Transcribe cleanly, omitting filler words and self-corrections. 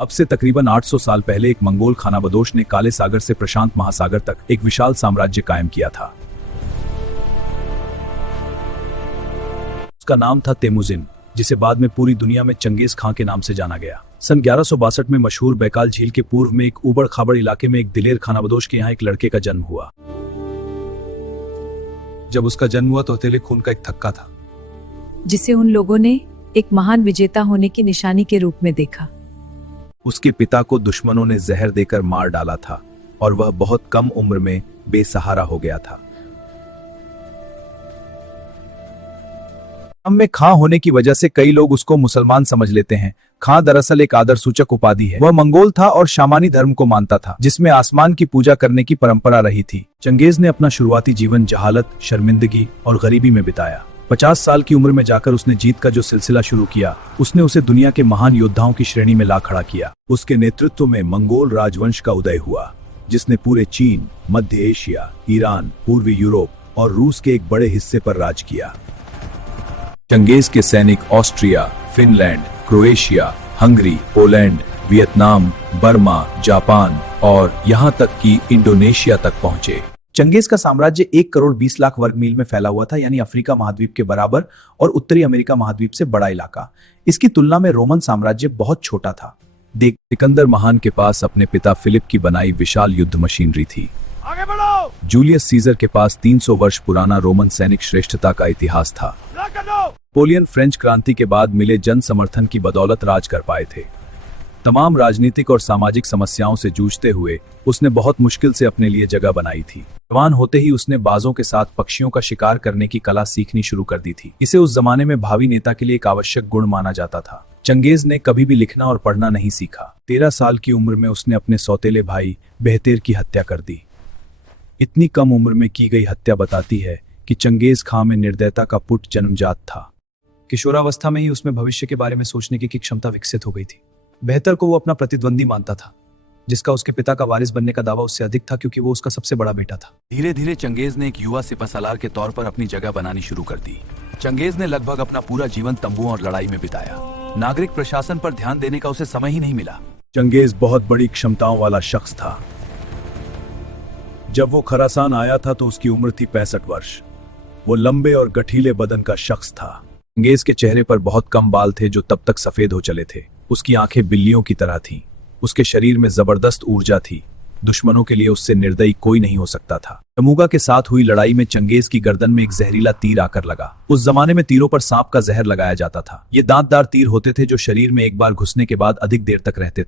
अब से तकरीबन 800 साल पहले एक मंगोल खानाबदोश ने काले सागर से प्रशांत महासागर तक एक विशाल साम्राज्य कायम किया था। उसका नाम था तेमुजिन, जिसे बाद में पूरी दुनिया में चंगेज खां के नाम से जाना गया। सन 1162 में मशहूर बैकाल झील के पूर्व में एक उबड़ खाबड़ इलाके में एक दिलेर खानाबदोश के यहाँ एक लड़के का जन्म हुआ। जब उसका जन्म हुआ तो हथेली खून का एक थक्का था, जिसे उन लोगों ने एक महान विजेता होने की निशानी के रूप में देखा। उसके पिता को दुश्मनों ने जहर देकर मार डाला था और वह बहुत कम उम्र में बेसहारा हो गया था। नाम में खां होने की वजह से कई लोग उसको मुसलमान समझ लेते हैं। खां दरअसल एक आदर सूचक उपाधि है। वह मंगोल था और शामानी धर्म को मानता था, जिसमें आसमान की पूजा करने की परंपरा रही थी। चंगेज ने अपना शुरुआती जीवन जहालत, शर्मिंदगी और गरीबी में बिताया। 50 साल की उम्र में जाकर उसने जीत का जो सिलसिला शुरू किया, उसने उसे दुनिया के महान योद्धाओं की श्रेणी में ला खड़ा किया। उसके नेतृत्व में मंगोल राजवंश का उदय हुआ, जिसने पूरे चीन, मध्य एशिया, ईरान, पूर्वी यूरोप और रूस के एक बड़े हिस्से पर राज किया। चंगेज के सैनिक Austria, Finland, Croatia, Hungary, Poland, Vietnam, Burma, Japan और यहाँ तक कि इंडोनेशिया तक पहुंचे। चंगेज का साम्राज्य 1 करोड़ 20 लाख वर्ग मील में फैला हुआ था, यानी अफ्रीका महाद्वीप के बराबर, और उत्तरी अमेरिका महाद्वीप से बड़ा इलाका। इसकी तुलना में रोमन साम्राज्य बहुत छोटा था। सिकंदर महान के पास अपने पिता फिलिप की बनाई विशाल युद्ध मशीनरी थी। आगे बढ़ो। जूलियस सीजर के पास 300 वर्ष पुराना रोमन सैनिक श्रेष्ठता का इतिहास था। नेपोलियन फ्रेंच क्रांति के बाद मिले जन समर्थन की बदौलत राज कर पाए थे। तमाम राजनीतिक और सामाजिक समस्याओं से जूझते हुए उसने बहुत मुश्किल से अपने लिए जगह बनाई थी। जवान होते ही उसने बाजों के साथ पक्षियों का शिकार करने की कला सीखनी शुरू कर दी थी। इसे उस जमाने में भावी नेता के लिए एक आवश्यक गुण माना जाता था। चंगेज ने कभी भी लिखना और पढ़ना नहीं सीखा। 13 साल की उम्र में उसने अपने सौतेले भाई बेहतेर की हत्या कर दी। इतनी कम उम्र में की गई हत्या बताती है कि चंगेज खां में निर्दयता का पुट जन्मजात था। किशोरावस्था में ही उसमें भविष्य के बारे में सोचने की क्षमता विकसित हो गई थी। बेहतर को वो अपना प्रतिद्वंदी मानता था, जिसका उसके पिता का वारिस बनने का दावा उससे अधिक था, क्योंकि वो उसका सबसे बड़ा बेटा था। धीरे धीरे चंगेज ने एक युवा सिपहसालार के तौर पर अपनी जगह बनानी शुरू कर दी। चंगेज ने लगभग अपना पूरा जीवन तंबुओं और लड़ाई में बिताया। नागरिक प्रशासन पर ध्यान देने का उसे समय ही नहीं मिला। चंगेज बहुत बड़ी क्षमताओं वाला शख्स था। जब वो खरासान आया था तो उसकी उम्र थी 65 वर्ष। वो लंबे और गठीले बदन का शख्स था। चंगेज के चेहरे पर बहुत कम बाल थे, जो तब तक सफेद हो चले थे। उसकी आंखें बिल्लियों की तरह थीं। उसके शरीर में जबरदस्त ऊर्जा थी। दुश्मनों के लिए उससे निर्दयी कोई नहीं हो सकता था। तमूगा के साथ हुई लड़ाई में चंगेज की गर्दन में एक जहरीला तीर आकर लगा। उस जमाने में तीरों पर सांप का जहर लगाया जाता था। ये दांतदार तीर होते थे, जो शरीर में एक बार घुसने के बाद अधिक देर तक रहते थे।